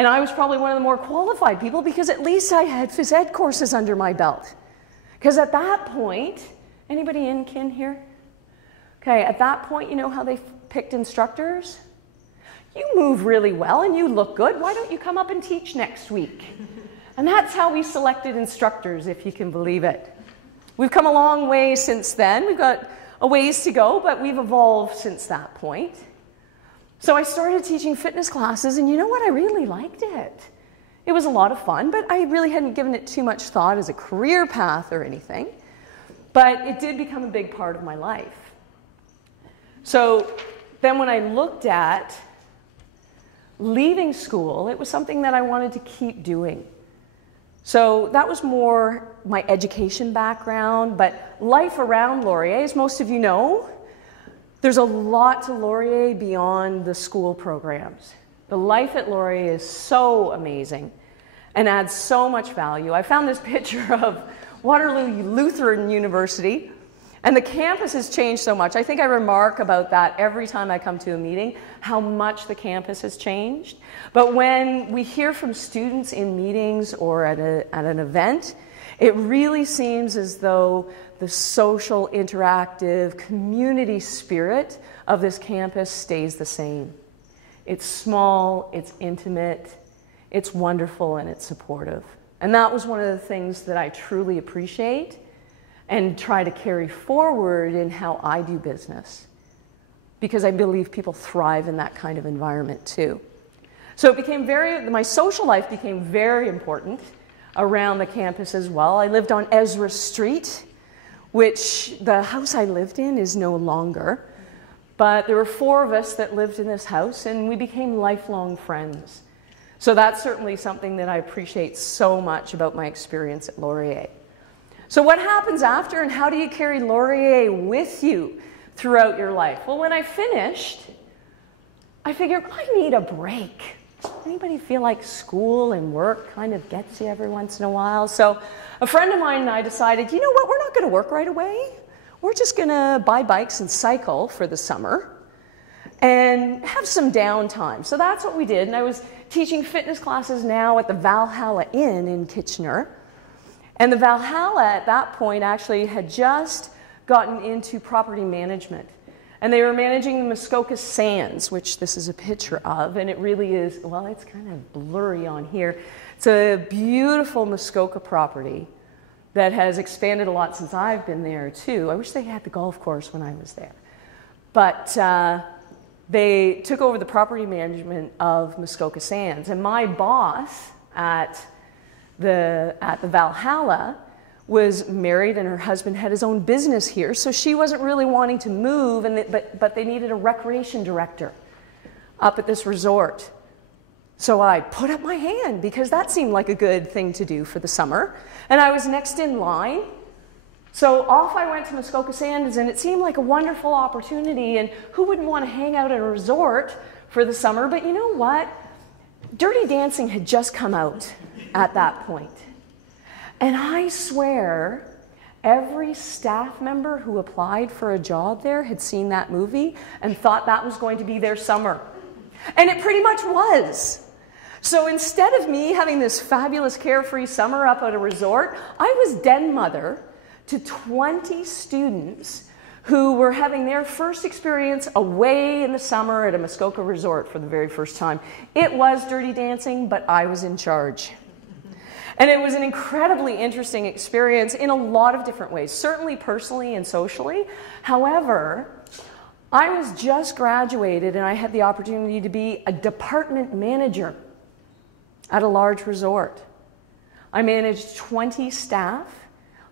And I was probably one of the more qualified people because at least I had phys ed courses under my belt. Because at that point, anybody in kin here? Okay, at that point, you know how they picked instructors? You move really well and you look good. Why don't you come up and teach next week? And that's how we selected instructors, if you can believe it. We've come a long way since then. We've got a ways to go, but we've evolved since that point. So I started teaching fitness classes, and you know what? I really liked it. It was a lot of fun, but I really hadn't given it too much thought as a career path or anything. But it did become a big part of my life. So then when I looked at leaving school, it was something that I wanted to keep doing. So that was more my education background, but life around Laurier, as most of you know, there's a lot to Laurier beyond the school programs. The life at Laurier is so amazing and adds so much value. I found this picture of Waterloo Lutheran University, and the campus has changed so much. I think I remark about that every time I come to a meeting, how much the campus has changed. But when we hear from students in meetings or at an event, it really seems as though the social, interactive, community spirit of this campus stays the same. It's small, it's intimate, it's wonderful, and it's supportive. And that was one of the things that I truly appreciate and try to carry forward in how I do business, because I believe people thrive in that kind of environment too. So it became my social life became very important around the campus as well. I lived on Ezra Street, which the house I lived in is no longer, but there were 4 of us that lived in this house, and we became lifelong friends. So that's certainly something that I appreciate so much about my experience at Laurier. So what happens after, and how do you carry Laurier with you throughout your life? Well, when I finished, I figured I need a break. Anybody feel like school and work kind of gets you every once in a while? So a friend of mine and I decided, you know what, we're not going to work right away. We're just going to buy bikes and cycle for the summer and have some downtime. So that's what we did. And I was teaching fitness classes now at the Valhalla Inn in Kitchener. And the Valhalla at that point actually had just gotten into property management. And they were managing the Muskoka Sands, which this is a picture of, and it really is, well, it's kind of blurry on here. It's a beautiful Muskoka property that has expanded a lot since I've been there too. I wish they had the golf course when I was there. But they took over the property management of Muskoka Sands, and my boss at the Valhalla was married, and her husband had his own business here, so she wasn't really wanting to move, but they needed a recreation director up at this resort. So I put up my hand because that seemed like a good thing to do for the summer, and I was next in line. So off I went to Muskoka Sands, and it seemed like a wonderful opportunity, and who wouldn't want to hang out at a resort for the summer? But you know what? Dirty Dancing had just come out at that point. And I swear, every staff member who applied for a job there had seen that movie and thought that was going to be their summer. And it pretty much was. So instead of me having this fabulous carefree summer up at a resort, I was den mother to 20 students who were having their first experience away in the summer at a Muskoka resort for the very first time. It was Dirty Dancing, but I was in charge. And it was an incredibly interesting experience in a lot of different ways, certainly personally and socially. However, I was just graduated and I had the opportunity to be a department manager at a large resort. I managed 20 staff.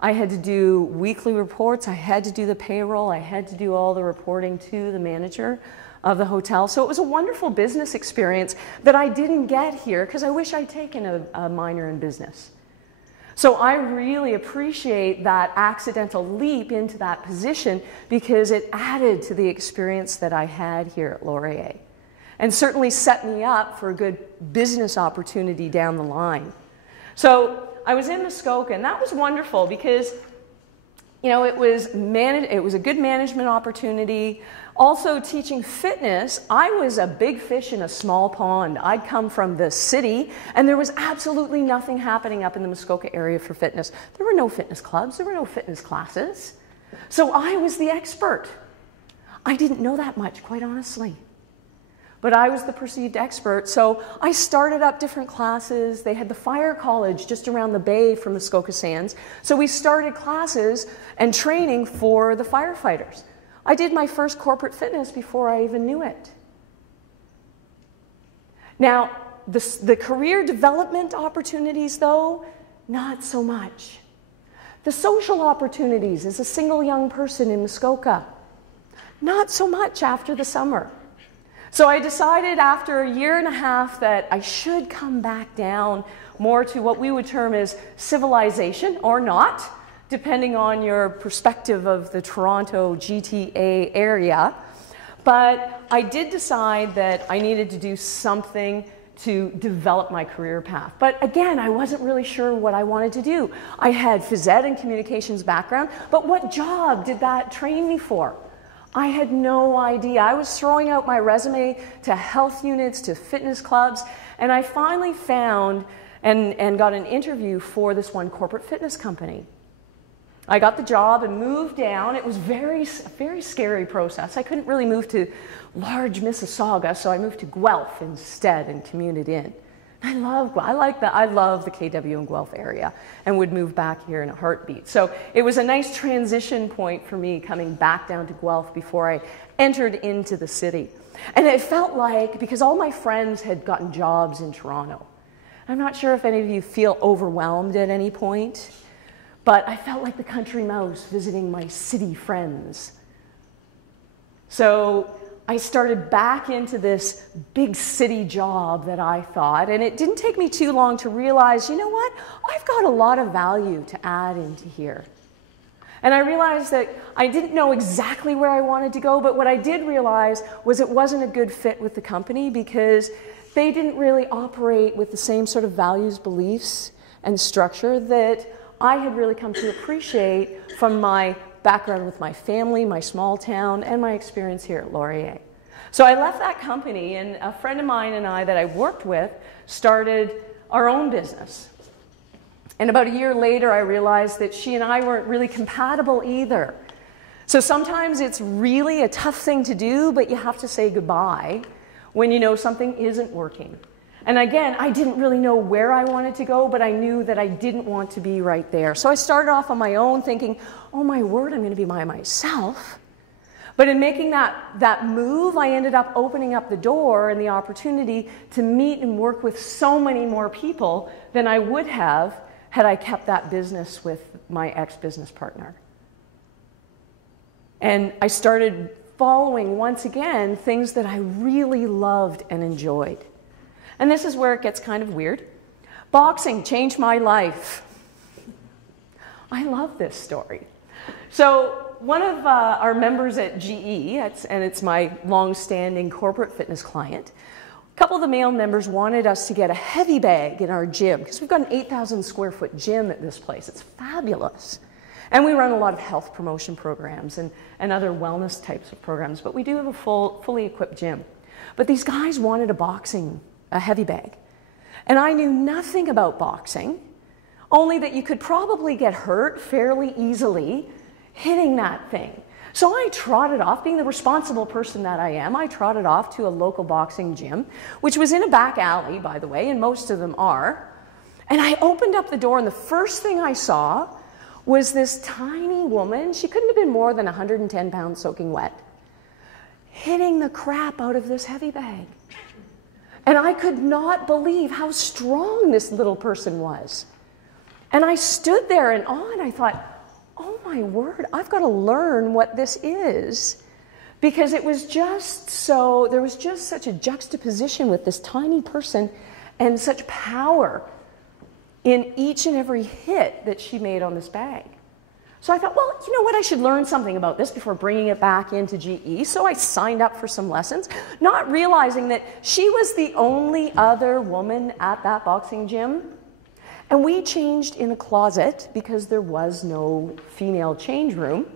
I had to do weekly reports. I had to do the payroll. I had to do all the reporting to the manager of the hotel. So it was a wonderful business experience that I didn't get here because I wish I'd taken a minor in business. So I really appreciate that accidental leap into that position because it added to the experience that I had here at Laurier and certainly set me up for a good business opportunity down the line. So I was in Muskoka, and that was wonderful because, you know, it was a good management opportunity. Also teaching fitness, I was a big fish in a small pond. I'd come from the city and there was absolutely nothing happening up in the Muskoka area for fitness. There were no fitness clubs, there were no fitness classes. So I was the expert. I didn't know that much, quite honestly. But I was the perceived expert, so I started up different classes. They had the fire college just around the bay from Muskoka Sands. So we started classes and training for the firefighters. I did my first corporate fitness before I even knew it. Now, the career development opportunities, though, not so much. The social opportunities as a single young person in Muskoka, not so much after the summer. So I decided after a year and a half that I should come back down more to what we would term as civilization, or not, depending on your perspective of the Toronto GTA area. But I did decide that I needed to do something to develop my career path. But again, I wasn't really sure what I wanted to do. I had phys ed and communications background, but what job did that train me for? I had no idea. I was throwing out my resume to health units, to fitness clubs, and I finally found and got an interview for this one corporate fitness company. I got the job and moved down. It was a very scary process. I couldn't really move to large Mississauga, so I moved to Guelph instead and commuted in. I love the KW and Guelph area and would move back here in a heartbeat. So it was a nice transition point for me coming back down to Guelph before I entered into the city. And it felt like, because all my friends had gotten jobs in Toronto, I'm not sure if any of you feel overwhelmed at any point, but I felt like the country mouse visiting my city friends. So I started back into this big city job that I thought, and it didn't take me too long to realize, you know what, I've got a lot of value to add into here. And I realized that I didn't know exactly where I wanted to go, but what I did realize was it wasn't a good fit with the company because they didn't really operate with the same sort of values, beliefs, and structure that I had really come to appreciate from my background with my family, my small town, and my experience here at Laurier. So I left that company, and a friend of mine and I that I worked with started our own business. And about a year later, I realized that she and I weren't really compatible either. So sometimes it's really a tough thing to do, but you have to say goodbye when you know something isn't working. And again, I didn't really know where I wanted to go, but I knew that I didn't want to be right there. So I started off on my own thinking, oh my word, I'm going to be by myself. But in making that move, I ended up opening up the door and the opportunity to meet and work with so many more people than I would have had I kept that business with my ex-business partner. And I started following, once again, things that I really loved and enjoyed. And this is where it gets kind of weird. Boxing changed my life. I love this story. So one of our members at GE, and it's my long-standing corporate fitness client, a couple of the male members wanted us to get a heavy bag in our gym because we've got an 8,000 square foot gym at this place. It's fabulous. And we run a lot of health promotion programs and other wellness types of programs, but we do have a fully equipped gym. But these guys wanted a heavy bag. And I knew nothing about boxing, only that you could probably get hurt fairly easily hitting that thing. So I trotted off, being the responsible person that I am, I trotted off to a local boxing gym, which was in a back alley, by the way, and most of them are. And I opened up the door, and the first thing I saw was this tiny woman, she couldn't have been more than 110 pounds soaking wet, hitting the crap out of this heavy bag. And I could not believe how strong this little person was. And I stood there in awe, and I thought, oh my word, I've got to learn what this is. Because it was just so, there was just such a juxtaposition with this tiny person and such power in each and every hit that she made on this bag. So I thought, well, you know what, I should learn something about this before bringing it back into GE. So I signed up for some lessons, not realizing that she was the only other woman at that boxing gym. And we changed in a closet because there was no female change room,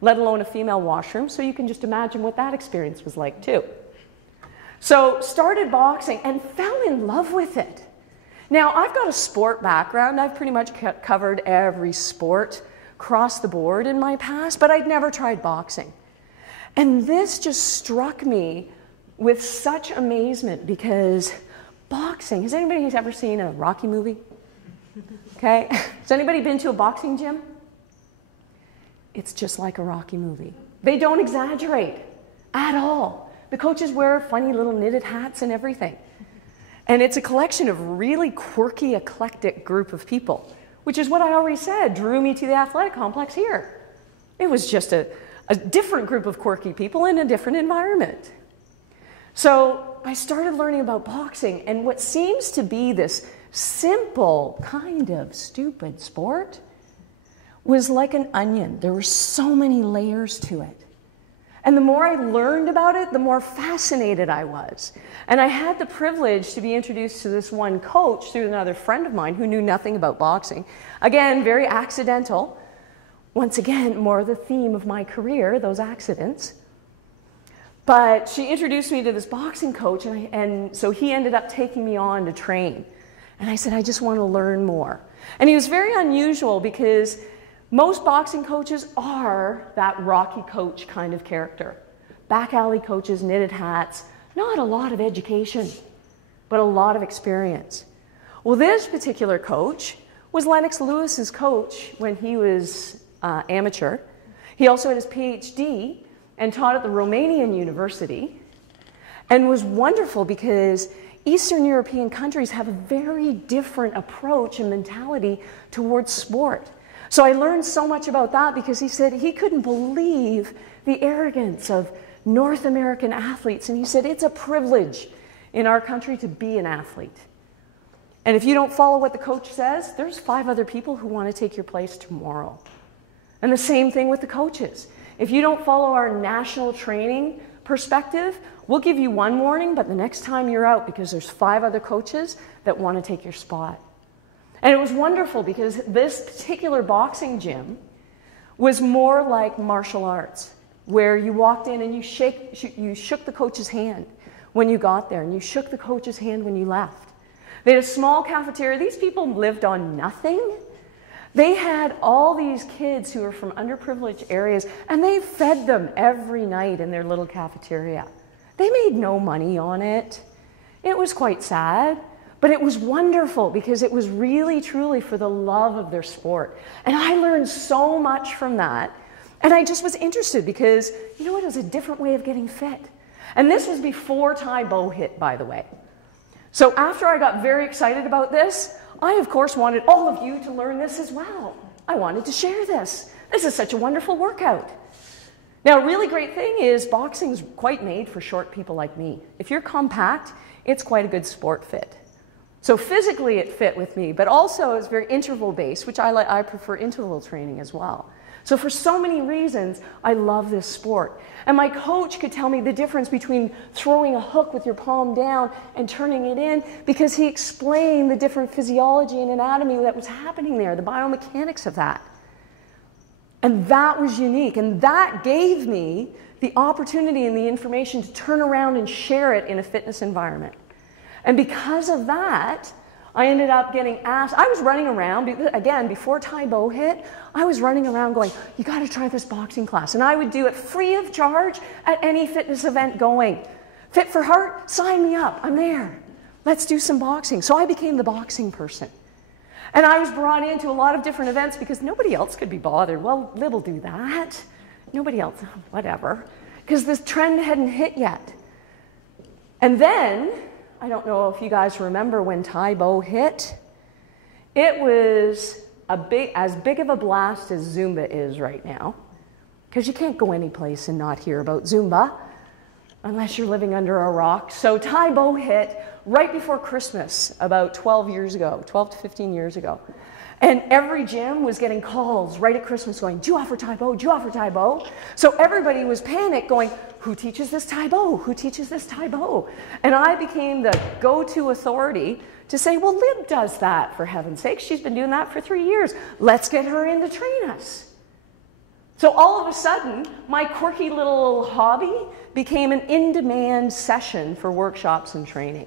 let alone a female washroom, so you can just imagine what that experience was like too. So started boxing and fell in love with it. Now, I've got a sport background. I've pretty much covered every sport across the board in my past, but I'd never tried boxing. And this just struck me with such amazement because boxing, has anybody ever seen a Rocky movie? Okay, has anybody been to a boxing gym? It's just like a Rocky movie. They don't exaggerate at all. The coaches wear funny little knitted hats and everything. And it's a collection of really quirky, eclectic group of people, which is what I already said drew me to the athletic complex here. It was just a different group of quirky people in a different environment. So I started learning about boxing, and what seems to be this simple, kind of stupid sport was like an onion. There were so many layers to it. And the more I learned about it, the more fascinated I was. And I had the privilege to be introduced to this one coach through another friend of mine who knew nothing about boxing. Again, very accidental. Once again, more the theme of my career, those accidents. But she introduced me to this boxing coach, and so he ended up taking me on to train. And I said, I just want to learn more. And he was very unusual because most boxing coaches are that Rocky coach kind of character. Back alley coaches, knitted hats, not a lot of education, but a lot of experience. Well, this particular coach was Lennox Lewis's coach when he was amateur. He also had his PhD and taught at the Romanian University, and was wonderful because Eastern European countries have a very different approach and mentality towards sport. So I learned so much about that because he said he couldn't believe the arrogance of North American athletes. And he said, it's a privilege in our country to be an athlete. And if you don't follow what the coach says, there's 5 other people who want to take your place tomorrow. And the same thing with the coaches. If you don't follow our national training perspective, we'll give you one warning, but the next time you're out because there's 5 other coaches that want to take your spot. And it was wonderful because this particular boxing gym was more like martial arts, where you walked in and you shook the coach's hand when you got there, and you shook the coach's hand when you left. They had a small cafeteria. These people lived on nothing. They had all these kids who were from underprivileged areas, and they fed them every night in their little cafeteria. They made no money on it. It was quite sad. But it was wonderful because it was really, truly for the love of their sport. And I learned so much from that. And I just was interested because, you know what, it was a different way of getting fit. And this was before Tae Bo hit, by the way. So after I got very excited about this, I, of course, wanted all of you to learn this as well. I wanted to share this. This is such a wonderful workout. Now, a really great thing is boxing's quite made for short people like me. If you're compact, it's quite a good sport fit. So physically it fit with me, but also it's very interval-based, which I prefer interval training as well. So for so many reasons, I love this sport. And my coach could tell me the difference between throwing a hook with your palm down and turning it in because he explained the different physiology and anatomy that was happening there, the biomechanics of that. And that was unique, and that gave me the opportunity and the information to turn around and share it in a fitness environment. And because of that, I ended up getting asked. I was running around, again, before Tae Bo hit, I was running around going, you got to try this boxing class. And I would do it free of charge at any fitness event going. Fit for Heart, sign me up, I'm there. Let's do some boxing. So I became the boxing person. And I was brought into a lot of different events because nobody else could be bothered. Well, Lib will do that. Nobody else, whatever. Because this trend hadn't hit yet. And then, I don't know if you guys remember when Tae Bo hit. It was as big of a blast as Zumba is right now. Because you can't go any place and not hear about Zumba unless you're living under a rock. So Tae Bo hit right before Christmas, about 12 years ago, 12 to 15 years ago. And every gym was getting calls right at Christmas going, do you offer Taekwondo? Do you offer Taekwondo? So everybody was panicked going, who teaches this Taekwondo? Who teaches this Taekwondo? And I became the go-to authority to say, well, Lib does that, for heaven's sake. She's been doing that for 3 years. Let's get her in to train us. So all of a sudden, my quirky little hobby became an in-demand session for workshops and training.